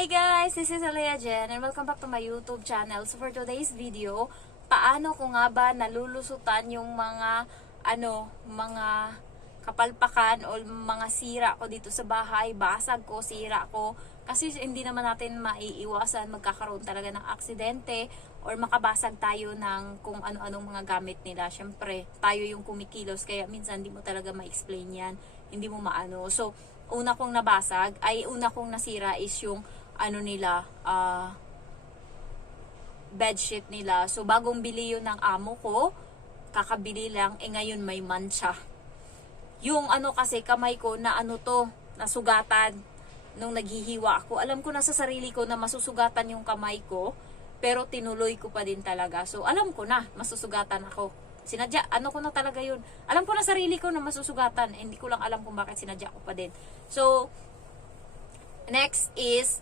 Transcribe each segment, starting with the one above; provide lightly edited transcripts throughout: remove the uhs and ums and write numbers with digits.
Hi guys! This is Alea Jen and welcome back to my YouTube channel. So for today's video, paano ko nga ba nalulusutan yung mga mga kapalpakan o mga sira ko dito sa bahay, basag ko, sira ko. Kasi hindi naman natin maiiwasan magkakaroon talaga ng aksidente or makabasag tayo ng kung ano-anong mga gamit nila. Syempre, tayo yung kumikilos kaya minsan hindi mo talaga ma-explain yan. Hindi mo maano. So, una kong nasira is yung bedsheet nila. So, bagong bili yun ng amo ko, kakabili lang, ngayon may mancha. Yung kasi, kamay ko na nasugatan nung naghihiwa ako. Alam ko na sa sarili ko na masusugatan yung kamay ko, pero tinuloy ko pa din talaga. So, alam ko na, masusugatan ako. Sinadya, ko na talaga yun. Alam ko na sarili ko na masusugatan. Hindi ko lang alam kung bakit sinadya ko pa din. So, next is,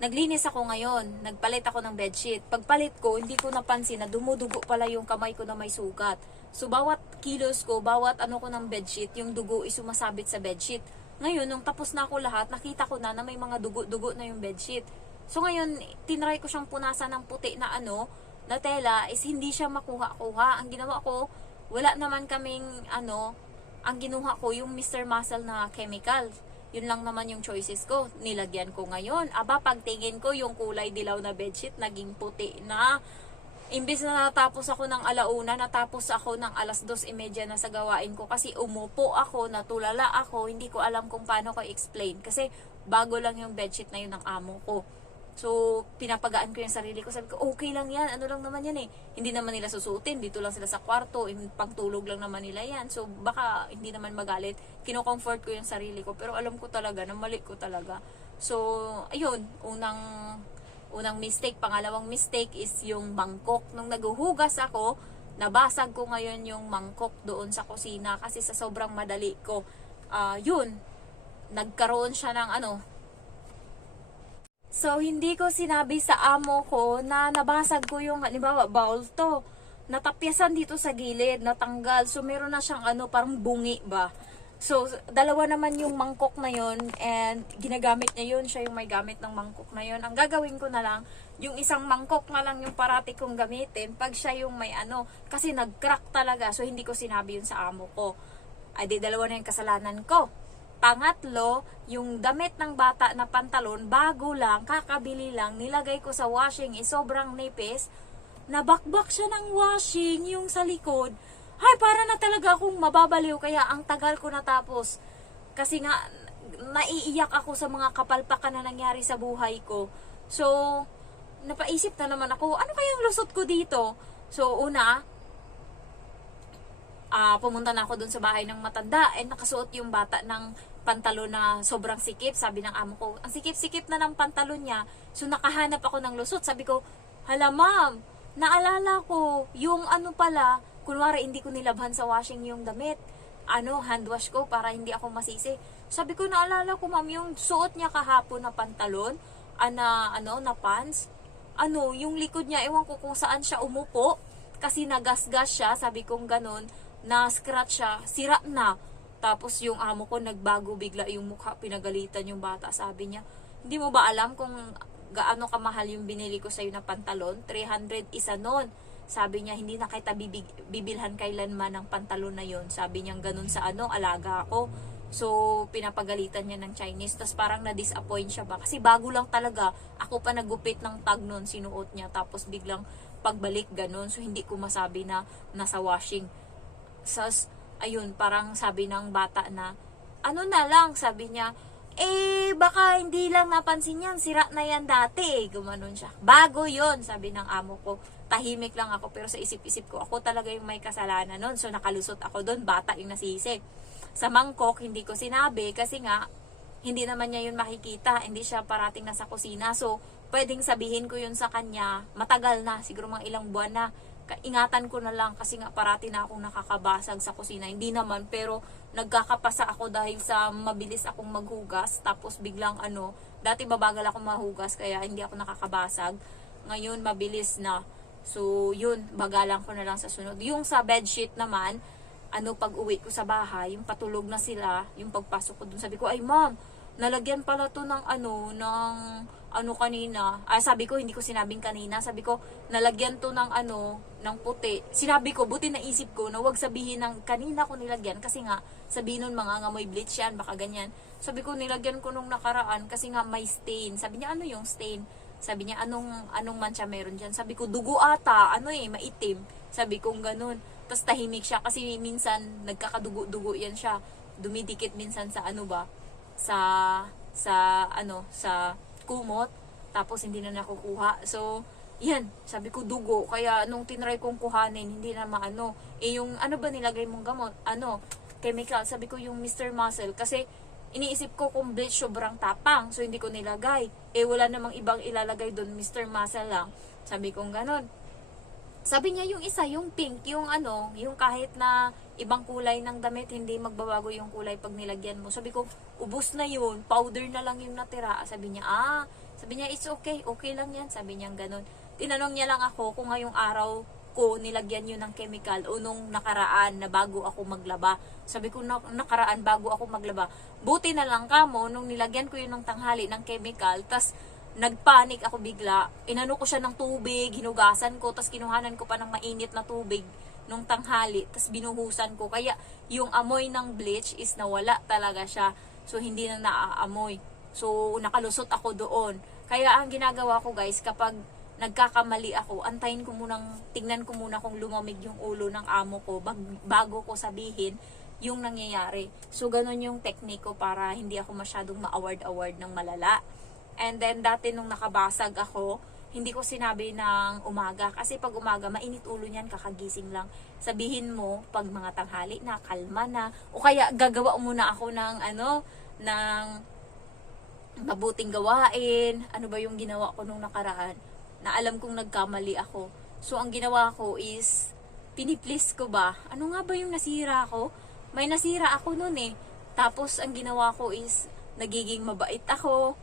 naglinis ako ngayon. Nagpalit ako ng bedsheet. Pagpalit ko, hindi ko napansin na dumudugo pala yung kamay ko na may sugat. So, bawat kilos ko, bawat ko ng bedsheet, yung dugo is sumasabit sa bedsheet. Ngayon, nung tapos na ako lahat, nakita ko na may mga dugo-dugo na yung bedsheet. So, ngayon, tinry ko siyang punasan ng puti na na tela, is hindi siya makuha-kuha. Ang ginawa ko, wala naman kaming ang ginuha ko, yung Mr. Muscle na chemical. Yun lang naman yung choices ko. Nilagyan ko ngayon. Pagtingin ko, yung kulay dilaw na bedsheet, naging puti na. Imbis na natapos ako ng alauna, natapos ako ng 2:30 na sa gawain ko. Kasi umupo ako, natulala ako, hindi ko alam kung paano ko explain. Kasi bago lang yung bedsheet na yun ng amo ko. So, pinapagaan ko yung sarili ko. Sabi ko, okay lang yan. Ano lang naman yan eh. Hindi naman nila susutin. Dito lang sila sa kwarto. Pangtulog lang naman nila yan. So, baka hindi naman magalit. Kino-comfort ko yung sarili ko. Pero alam ko talaga na mali ko talaga. So, ayun. Unang mistake. Pangalawang mistake is yung mangkok. Nung naguhugas ako, nabasag ko ngayon yung mangkok doon sa kusina. Kasi sa sobrang madali ko. Nagkaroon siya ng So, hindi ko sinabi sa amo ko na nabasag ko yung, halimbawa, bowl to. Natapyasan dito sa gilid, natanggal. So, meron na siyang parang bungi ba. So, dalawa naman yung mangkok na yun and ginagamit niya yun. Siya yung may gamit ng mangkok na yun. Ang gagawin ko na lang, yung isang mangkok na lang yung parati kong gamitin pag siya yung may kasi nag-crack talaga. So, hindi ko sinabi yun sa amo ko. Dalawa na yung kasalanan ko. Pangatlo, yung damit ng bata na pantalon, bago lang, kakabili lang, nilagay ko sa washing, sobrang nipis, nabakbak siya ng washing, yung sa likod. Ay, para na talaga akong mababaliw, kaya ang tagal ko natapos. Kasi nga, naiiyak ako sa mga kapalpakan na nangyari sa buhay ko. So, napaisip na naman ako, ano kayang lusot ko dito? So, pumunta na ako dun sa bahay ng matanda and nakasuot yung bata ng pantalon na sobrang sikip. Sabi ng amo ko, ang sikip-sikip na ng pantalon niya. So nakahanap ako ng lusot. Sabi ko, hala ma'am, naalala ko yung pala, kunwari hindi ko nilabhan sa washing yung damit. Hand wash ko para hindi ako masisi. Sabi ko, naalala ko ma'am, yung suot niya kahapon na pantalon, na pants, yung likod niya, ewan ko kung saan siya umupo, kasi nagasgas siya, sabi kong ganun, na scratch siya, sira na. Tapos yung amo ko nagbago bigla yung mukha, pinagalitan yung bata. Sabi niya, hindi mo ba alam kung gaano kamahal yung binili ko sa'yo na pantalon? 300 isa nun. Sabi niya, hindi na kita bibilhan kailanman ng pantalon na yon. Sabi niya, ganun sa alaga ako. So, pinapagalitan niya ng Chinese. Tapos parang na-disappoint siya ba? Kasi bago lang talaga. Ako pa nagupit ng tag nun, sinuot niya. Tapos biglang pagbalik ganun. So, hindi ko masabi na nasa washing. Ayun, parang sabi ng bata na, na lang, sabi niya, baka hindi lang napansin yan, sira na yan dati, gumanon siya. Bago yon, sabi ng amo ko. Tahimik lang ako, pero sa isip-isip ko, ako talaga yung may kasalanan nun. So, nakalusot ako doon, bata yung nasisi. Sa mangkok, hindi ko sinabi, kasi nga, hindi naman niya yun makikita, hindi siya parating nasa kusina. So, pwedeng sabihin ko yun sa kanya, matagal na, siguro mga ilang buwan na, ingatan ko na lang kasi nga parati na akong nakakabasag sa kusina. Hindi naman, pero nagkakapasa ako dahil sa mabilis akong maghugas. Tapos biglang dati babagal ako mahugas kaya hindi ako nakakabasag. Ngayon mabilis na. So yun, bagalan ko na lang sa sunod. Yung sa bedsheet naman, pag uwi ko sa bahay, yung patulog na sila, yung pagpasok ko dun, sabi ko, ay ma'am, nalagyan pala to ng kanina. Sabi ko, hindi ko sinabing kanina. Sabi ko, nalagyan to ng ng puti. Sinabi ko, buti naisip ko na wag sabihin ng kanina ko nilagyan. Kasi nga, sabihin nun mga ngamoy bleach yan, baka ganyan. Sabi ko, nilagyan ko nung nakaraan kasi nga may stain. Sabi niya, ano yung stain? Sabi niya, anong mancha meron dyan? Sabi ko, dugo ata. Maitim. Sabi ko, ganun. Tapos tahimik siya kasi minsan nagkakadugo-dugo yan siya. Dumidikit minsan sa sa kumot, tapos hindi na nakukuha. So, yan, sabi ko dugo. Kaya nung tinry kong kuhanin, hindi na maano. Yung ano ba nilagay mong gamot? Chemical. Sabi ko yung Mr. Muscle. Kasi iniisip ko kung bleach sobrang tapang. So, hindi ko nilagay. Wala namang ibang ilalagay doon. Mr. Muscle lang. Sabi ko ganon. Sabi niya yung isa, yung pink, yung yung kahit na ibang kulay ng damit, hindi magbabago yung kulay pag nilagyan mo. Sabi ko, ubos na yun, powder na lang yung natira. Sabi niya, it's okay, okay lang yan. Sabi niya ganun. Tinanong niya lang ako kung ngayong araw ko nilagyan yun ng chemical o nung nakaraan na bago ako maglaba. Sabi ko, nakaraan bago ako maglaba. Buti na lang kamo, nung nilagyan ko yun ng tanghali ng chemical, tas nagpanik ako bigla, inano ko siya ng tubig, hinugasan ko, tas kinuhanan ko pa ng mainit na tubig nung tanghali, tas binuhusan ko, kaya yung amoy ng bleach is nawala talaga siya, so hindi na naaamoy, so nakalusot ako doon. Kaya ang ginagawa ko guys, kapag nagkakamali ako, antayin ko munang, tingnan ko muna kung lumamig yung ulo ng amo ko bago ko sabihin yung nangyayari. So ganun yung technique ko para hindi ako masyadong ma-award ng malala. And then, dati nung nakabasag ako, hindi ko sinabi ng umaga. Kasi pag umaga, mainit ulo niyan, kakagising lang. Sabihin mo, pag mga tanghali na, kalma na. O kaya, gagawa muna ako ng, ng mabuting gawain. Ano ba yung ginawa ko nung nakaraan? Na alam kong nagkamali ako. So, ang ginawa ko is, piniplis ko ba? Ano nga ba yung nasira ko? May nasira ako nun eh. Tapos, ang ginawa ko is, nagiging mabait ako.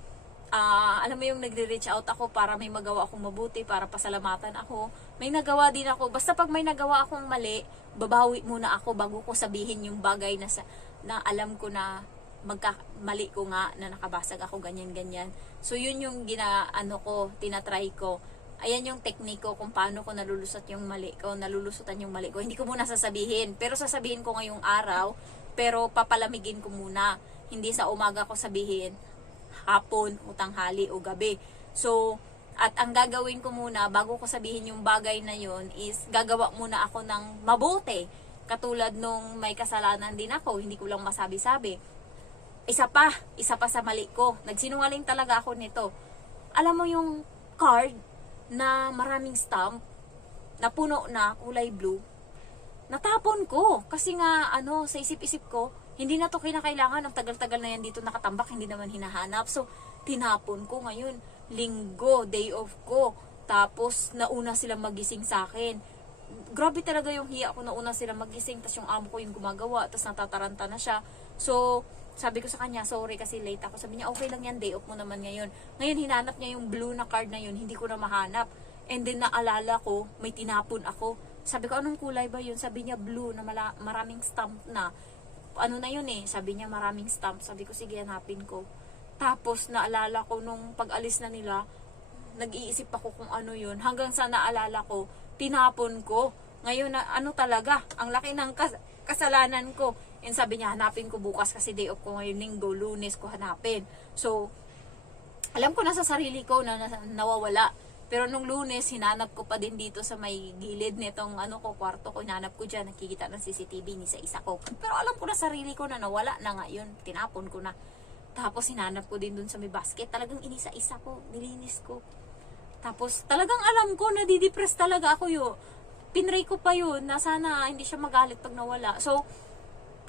Alam mo yung nagre-reach out ako para may magawa akong mabuti, para pasalamatan ako. May nagawa din ako. Basta pag may nagawa akong mali, babawi muna ako bago ko sabihin yung bagay na alam ko na mali ko nga, na nakabasag ako, ganyan. So, yun yung tinatry ko. Ayan yung technique ko kung paano ko nalulusot yung mali ko, nalulusutan yung mali ko. Hindi ko muna sasabihin, pero sasabihin ko ngayong araw, pero papalamigin ko muna. Hindi sa umaga ko sabihin, hapon, o tanghali, o gabi. So, at ang gagawin ko muna, bago ko sabihin yung bagay na yun, is gagawa muna ako ng mabuti. Katulad nung may kasalanan din ako, hindi ko lang masabi-sabi. Isa pa sa mali ko. Nagsinungaling talaga ako nito. Alam mo yung card na maraming stamp, na puno na, kulay blue, natapon ko. Kasi nga, sa isip-isip ko, hindi na to kinakailangan, ang tagal-tagal na yan dito nakatambak, hindi naman hinahanap. So, tinapon ko ngayon. Linggo, day off ko. Tapos, nauna silang magising sa akin. Grabe talaga yung hiya ko, nauna silang magising, tapos yung amo ko yung gumagawa, tapos natataranta na siya. So, sabi ko sa kanya, sorry kasi late ako. Sabi niya, okay lang yan, day off mo naman ngayon. Ngayon, hinanap niya yung blue na card na yun, hindi ko na mahanap. And then, naalala ko, may tinapon ako. Sabi ko, anong kulay ba yun? Sabi niya, blue, na maraming stamp na. Ano na yun eh, sabi niya maraming stamp. Sabi ko, sige, hanapin ko. Tapos, naalala ko nung pag-alis na nila, nag-iisip ako kung ano yun. Hanggang sa naalala ko, tinapon ko. Ngayon, talaga, ang laki ng kasalanan ko. And sabi niya, hanapin ko bukas kasi day off ko ngayon, Linggo, Lunes ko hanapin. So, alam ko na sa sarili ko na nawawala. Pero nung Lunes, hinanap ko pa din dito sa may gilid nitong kwarto ko. Hinanap ko dyan, nakikita ng CCTV ni sa isa ko. Pero alam ko na sarili ko na nawala na nga yun. Tinapon ko na. Tapos hinanap ko din dun sa may basket. Talagang inisa-isa ko, nilinis ko. Tapos talagang alam ko, nadidepress talaga ako yun. Pinray ko pa yun na sana hindi siya magalit pag nawala. So,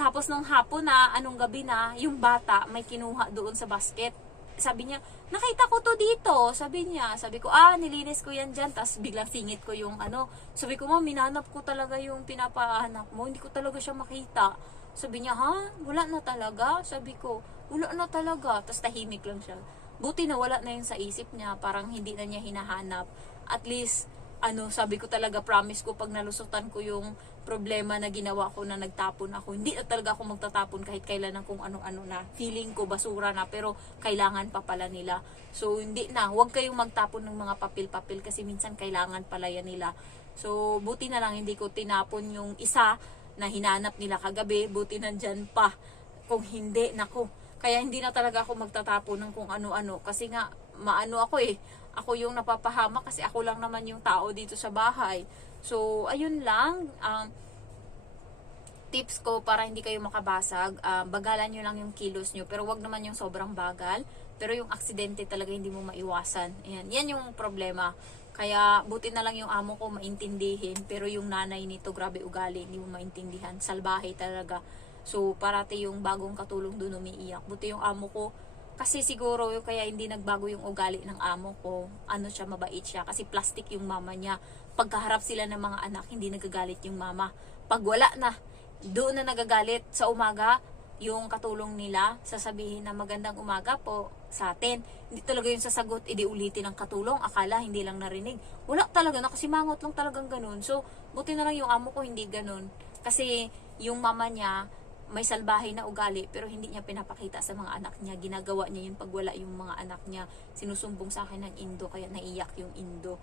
tapos nung hapon na, gabi na, yung bata may kinuha doon sa basket. Sabi niya, nakita ko to dito. Sabi niya, sabi ko, nilinis ko yan dyan. Tapos biglang singit ko yung Sabi ko, ma'am, minanap ko talaga yung pinapahanap mo. Hindi ko talaga siya makita. Sabi niya, wala na talaga? Sabi ko, wala na talaga. Tapos tahimik lang siya. Buti na wala na yun sa isip niya. Parang hindi na niya hinahanap. At least, sabi ko talaga, promise ko, pag nalusutan ko yung problema na ginawa ko na nagtapon ako, hindi na talaga ako magtatapon kahit kailan ng kung ano-ano na. Feeling ko basura na, pero kailangan pa pala nila. So, hindi na. Huwag kayong magtapon ng mga papel-papel kasi minsan kailangan pala yan nila. So, buti na lang hindi ko tinapon yung isa na hinanap nila kagabi. Buti nandyan pa. Kung hindi, nako. Kaya hindi na talaga ako magtatapon ng kung ano-ano. Kasi nga, maano ako eh. Ako yung napapahamak kasi ako lang naman yung tao dito sa bahay. So, ayun lang. Tips ko para hindi kayo makabasag. Bagalan nyo lang yung kilos nyo. Pero wag naman yung sobrang bagal. Pero yung aksidente talaga hindi mo maiwasan. Ayan. Yan yung problema. Kaya buti na lang yung amo ko maintindihin. Pero yung nanay nito, grabe ugali. Hindi mo maintindihan. Salbahe talaga. So, parati yung bagong katulong doon umiiyak. Buti yung amo ko. Kasi siguro kaya hindi nagbago yung ugali ng amo ko. Ano siya, mabait siya. Kasi plastic yung mama niya. Pagkaharap sila ng mga anak, hindi nagagalit yung mama. Pag wala na, doon na nagagalit. Sa umaga, yung katulong nila, sasabihin na magandang umaga po sa atin. Hindi talaga yung sasagot, edi ulitin ng katulong. Akala hindi lang narinig. Wala talaga, nakasimangot lang talagang ganun. So, buti na lang yung amo ko hindi ganun. Kasi yung mama niya, may salbahe na ugali pero hindi niya pinapakita sa mga anak niya. Ginagawa niya yun pag wala yung mga anak niya. Sinusumbong sa akin ng Indo kaya naiyak yung Indo.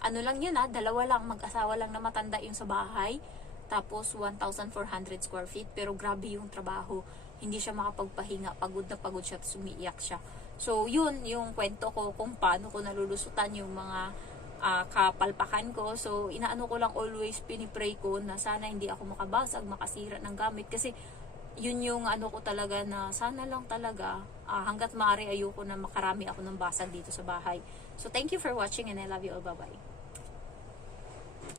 Ano lang yun dalawa lang, mag-asawa lang na matanda yung sa bahay. Tapos 1,400 square feet pero grabe yung trabaho. Hindi siya makapagpahinga, pagod na pagod siya, umiiyak siya. So yun yung kwento ko kung paano ko nalulusutan yung mga kapalpakan ko. So inaano ko lang, always pinipray ko na sana hindi ako makabasag, makasira ng gamit kasi yun yung ano ko talaga na sana lang talaga hanggat maaari ayoko na makarami ako ng basag dito sa bahay. So thank you for watching and I love you all. Bye bye.